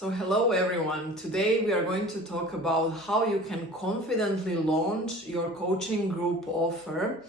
So hello everyone, today we are going to talk about how you can confidently launch your coaching group offer,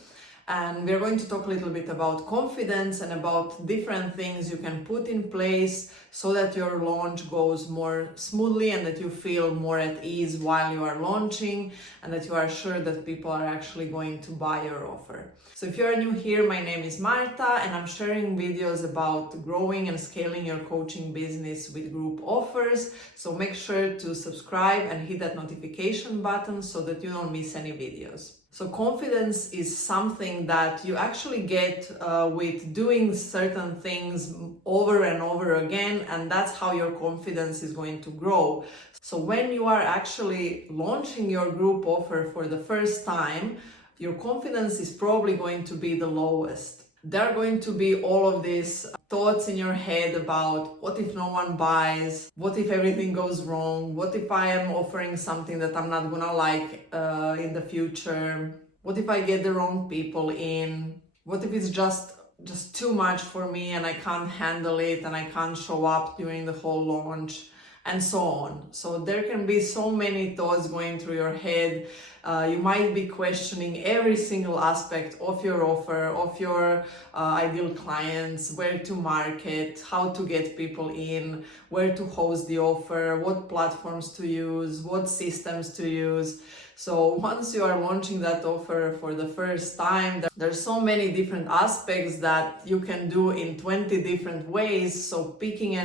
and we're going to talk a little bit about confidence and about different things you can put in place so that your launch goes more smoothly and that you feel more at ease while you are launching and that you are sure that people are actually going to buy your offer. So if you're new here, my name is Marta and I'm sharing videos about growing and scaling your coaching business with group offers. So make sure to subscribe and hit that notification button so that you don't miss any videos. So confidence is something that you actually get with doing certain things over and over again, and that's how your confidence is going to grow. So when you are actually launching your group offer for the first time, your confidence is probably going to be the lowest. There are going to be all of these thoughts in your head about what if no one buys, what if everything goes wrong, what if I am offering something that I'm not gonna like in the future, what if I get the wrong people in, what if it's just too much for me and I can't handle it and I can't show up during the whole launch, and so on. So there can be so many thoughts going through your head. You might be questioning every single aspect of your offer, of your ideal clients, where to market, how to get people in, where to host the offer, what platforms to use, what systems to use. So once you are launching that offer for the first time, there's so many different aspects that you can do in 20 different ways. So picking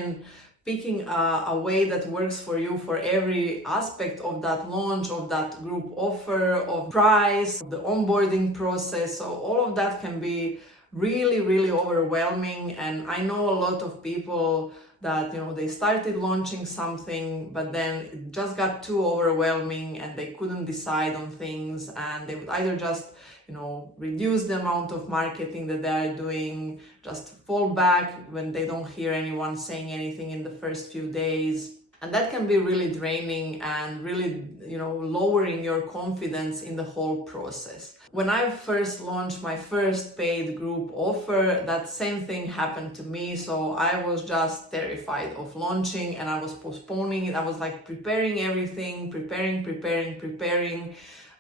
a way that works for you for every aspect of that launch, of that group offer, of price, the onboarding process. So all of that can be really, really overwhelming. And I know a lot of people that, they started launching something, but then it just got too overwhelming and they couldn't decide on things, and they would either just reduce the amount of marketing that they are doing, just fall back when they don't hear anyone saying anything in the first few days. And that can be really draining and really, lowering your confidence in the whole process. When I first launched my first paid group offer, that same thing happened to me. So I was just terrified of launching and I was postponing it. I was like preparing everything, preparing.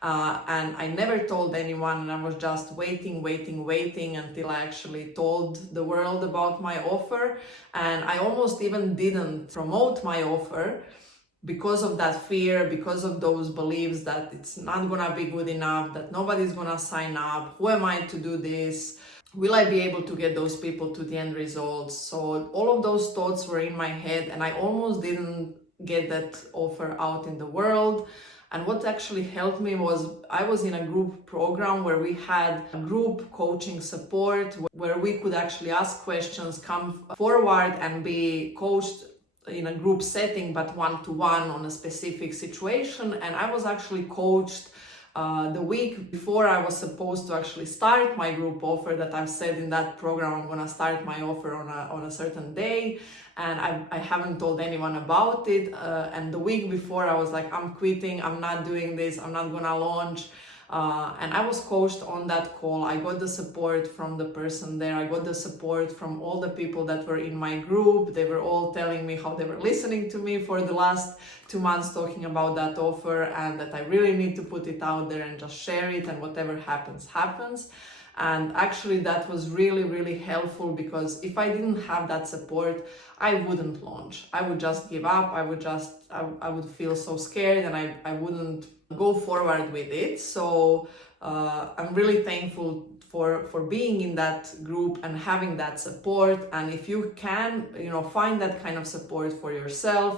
And I never told anyone, and I was just waiting until I actually told the world about my offer. And I almost even didn't promote my offer because of that fear, because of those beliefs that it's not gonna be good enough, that nobody's gonna sign up, who am I to do this? Will I be able to get those people to the end results? So all of those thoughts were in my head and I almost didn't get that offer out in the world. And what actually helped me was I was in a group program where we had group coaching support, where we could actually ask questions, come forward and be coached in a group setting, but one-to-one on a specific situation. And I was actually coached the week before I was supposed to actually start my group offer, that I've said in that program I'm gonna start my offer on a certain day, and I haven't told anyone about it. And the week before I was like, I'm quitting, I'm not doing this, I'm not gonna launch. And I was coached on that call. I got the support from the person there. I got the support from all the people that were in my group. They were all telling me how they were listening to me for the last 2 months talking about that offer, and that I really need to put it out there and just share it, and whatever happens. And actually that was really, really helpful, because if I didn't have that support, I wouldn't launch. I would just give up. I would feel so scared and I wouldn't go forward with it. So I'm really thankful for being in that group and having that support. And if you can, find that kind of support for yourself,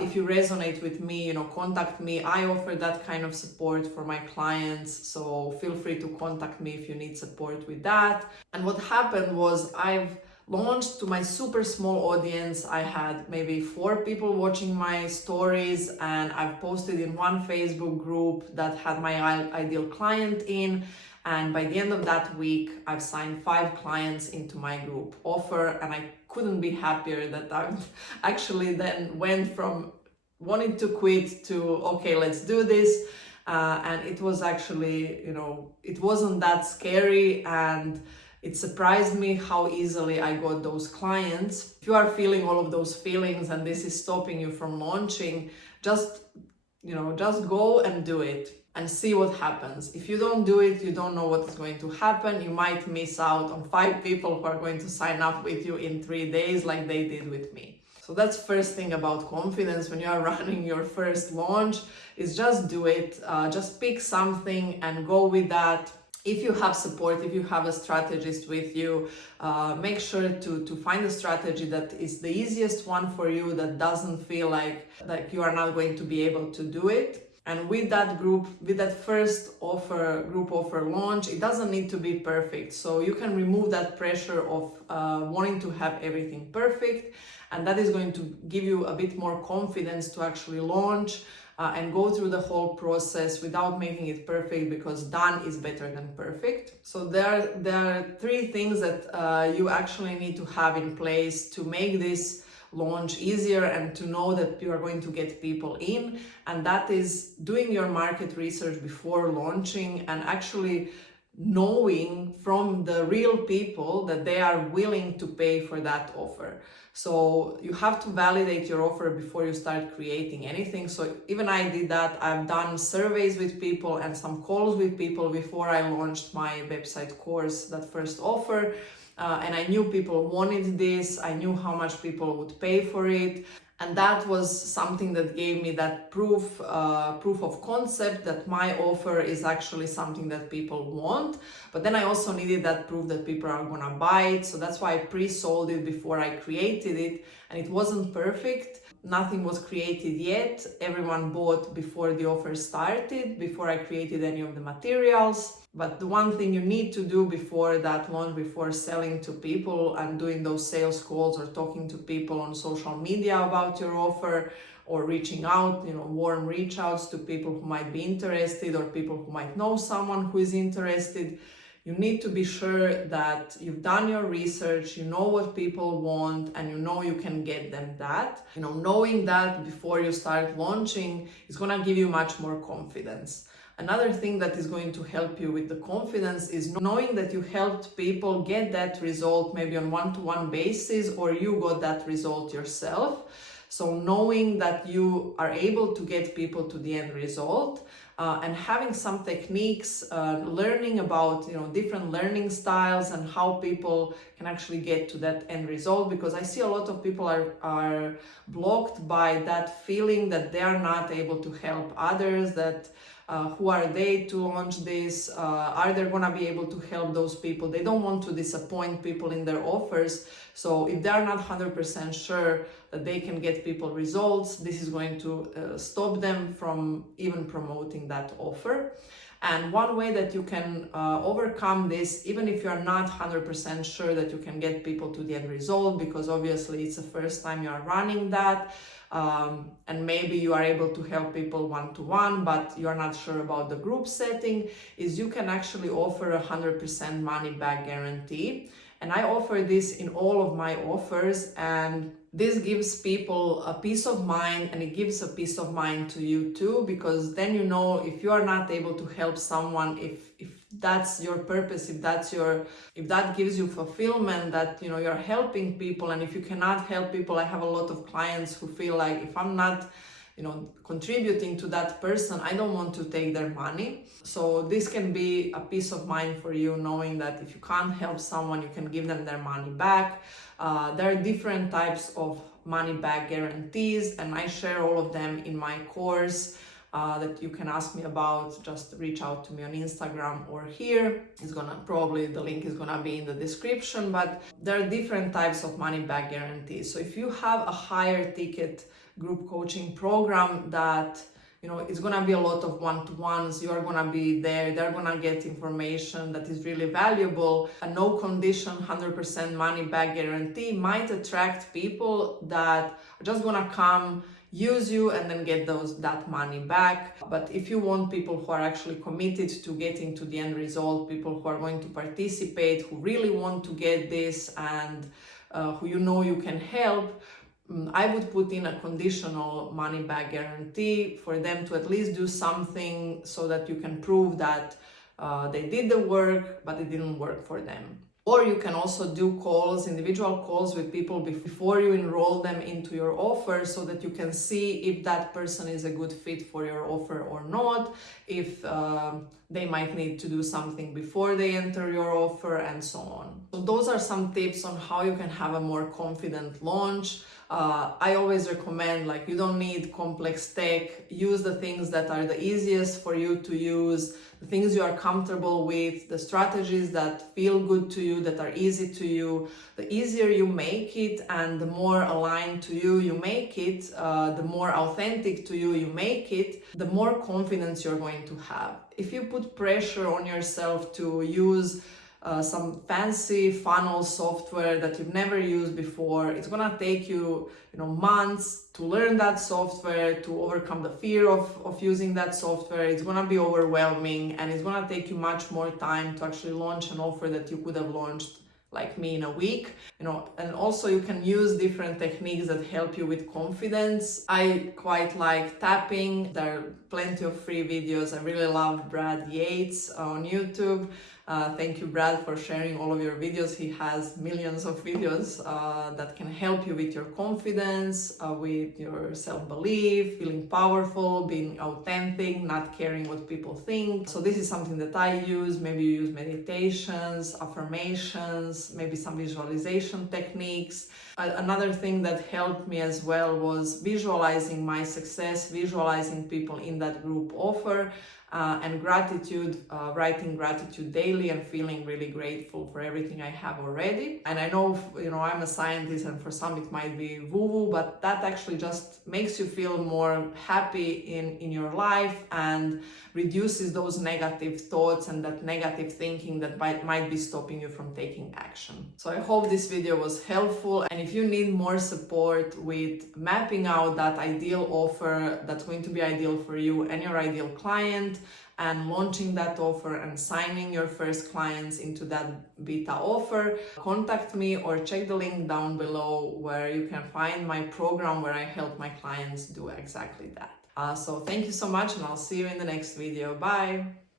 if you resonate with me, contact me. I offer that kind of support for my clients. So feel free to contact me if you need support with that. And what happened was I've launched to my super small audience. I had maybe 4 people watching my stories, and I've posted in one Facebook group that had my ideal client in. And by the end of that week, I've signed 5 clients into my group offer, and I couldn't be happier that I've actually then went from wanting to quit to, okay, let's do this. And it was actually, it wasn't that scary, and It surprised me how easily I got those clients. If you are feeling all of those feelings and this is stopping you from launching, just go and do it and see what happens. If you don't do it, you don't know what is going to happen. You might miss out on 5 people who are going to sign up with you in 3 days like they did with me. So that's first thing about confidence when you are running your first launch, is just do it. Just pick something and go with that. If you have support, if you have a strategist with you, make sure to find a strategy that is the easiest one for you, that doesn't feel like you are not going to be able to do it. And with that first group offer launch, it doesn't need to be perfect. So you can remove that pressure of wanting to have everything perfect. And that is going to give you a bit more confidence to actually launch and go through the whole process without making it perfect, because done is better than perfect. So there are 3 things that you actually need to have in place to make this launch easier and to know that you are going to get people in. And that is doing your market research before launching and actually knowing from the real people that they are willing to pay for that offer. So you have to validate your offer before you start creating anything. So even I did that. I've done surveys with people and some calls with people before I launched my website course, that first offer. And I knew people wanted this. I knew how much people would pay for it. And that was something that gave me that proof of concept that my offer is actually something that people want. But then I also needed that proof that people are gonna buy it. So that's why I pre-sold it before I created it. And it wasn't perfect. Nothing was created yet. Everyone bought before the offer started, before I created any of the materials. But the one thing you need to do before that launch, before selling to people and doing those sales calls or talking to people on social media about your offer, or reaching out, warm reach outs to people who might be interested or people who might know someone who is interested, you need to be sure that you've done your research, you know what people want, and you can get them that. Knowing that before you start launching is going to give you much more confidence. Another thing that is going to help you with the confidence is knowing that you helped people get that result, maybe on one-to-one basis, or you got that result yourself. So knowing that you are able to get people to the end result, and having some techniques, learning about different learning styles and how people can actually get to that end result, because I see a lot of people are blocked by that feeling that they are not able to help others, that who are they to launch this? Are they gonna be able to help those people? They don't want to disappoint people in their offers. So if they're not 100% sure that they can get people results, this is going to stop them from even promoting that offer. And one way that you can overcome this, even if you're not 100% sure that you can get people to the end result, because obviously it's the first time you are running that, and maybe you are able to help people one-to-one, but you're not sure about the group setting, is you can actually offer 100% money back guarantee. And I offer this in all of my offers, and this gives people a peace of mind, and it gives a peace of mind to you too, because then if you are not able to help someone, if that's your purpose, if that gives you fulfillment, that you're helping people. And if you cannot help people, I have a lot of clients who feel like, if I'm not contributing to that person, I don't want to take their money. So this can be a peace of mind for you, knowing that if you can't help someone, you can give them their money back. There are different types of money back guarantees, and I share all of them in my course that you can ask me about. Just reach out to me on Instagram or here. The link is gonna be in the description, but there are different types of money back guarantees. So if you have a higher ticket group coaching program that it's gonna be a lot of one-to-ones, you're gonna be there, they're gonna get information that is really valuable, a no condition 100% money back guarantee might attract people that are just gonna come, use you, and then get that money back. But if you want people who are actually committed to getting to the end result, people who are going to participate, who really want to get this, and who you can help, I would put in a conditional money back guarantee for them to at least do something, so that you can prove that they did the work, but it didn't work for them. Or you can also do calls, individual calls with people before you enroll them into your offer, so that you can see if that person is a good fit for your offer or not, if they might need to do something before they enter your offer, and so on. So those are some tips on how you can have a more confident launch. I always recommend, like, you don't need complex tech. Use the things that are the easiest for you to use, the things you are comfortable with, the strategies that feel good to you, that are easy to you. The easier you make it and the more aligned to you you make it, the more authentic to you make it, the more confidence you're going to have. If you put pressure on yourself to use some fancy funnel software that you've never used before, it's gonna take you, months to learn that software, to overcome the fear of using that software. It's gonna be overwhelming, and it's gonna take you much more time to actually launch an offer that you could have launched, like me, in a week. And also you can use different techniques that help you with confidence. I quite like tapping. There are plenty of free videos. I really love Brad Yates on YouTube. Thank you, Brad, for sharing all of your videos. He has millions of videos that can help you with your confidence, with your self-belief, feeling powerful, being authentic, not caring what people think. So this is something that I use. Maybe you use meditations, affirmations, maybe some visualization techniques. Another thing that helped me as well was visualizing my success, visualizing people in that group offer. And gratitude, writing gratitude daily and feeling really grateful for everything I have already. And I know, I'm a scientist, and for some it might be woo-woo, but that actually just makes you feel more happy in your life and reduces those negative thoughts and that negative thinking that might be stopping you from taking action. So I hope this video was helpful, and if you need more support with mapping out that ideal offer that's going to be ideal for you and your ideal client, and launching that offer and signing your first clients into that beta offer, contact me or check the link down below where you can find my program where I help my clients do exactly that. So thank you so much, and I'll see you in the next video. Bye!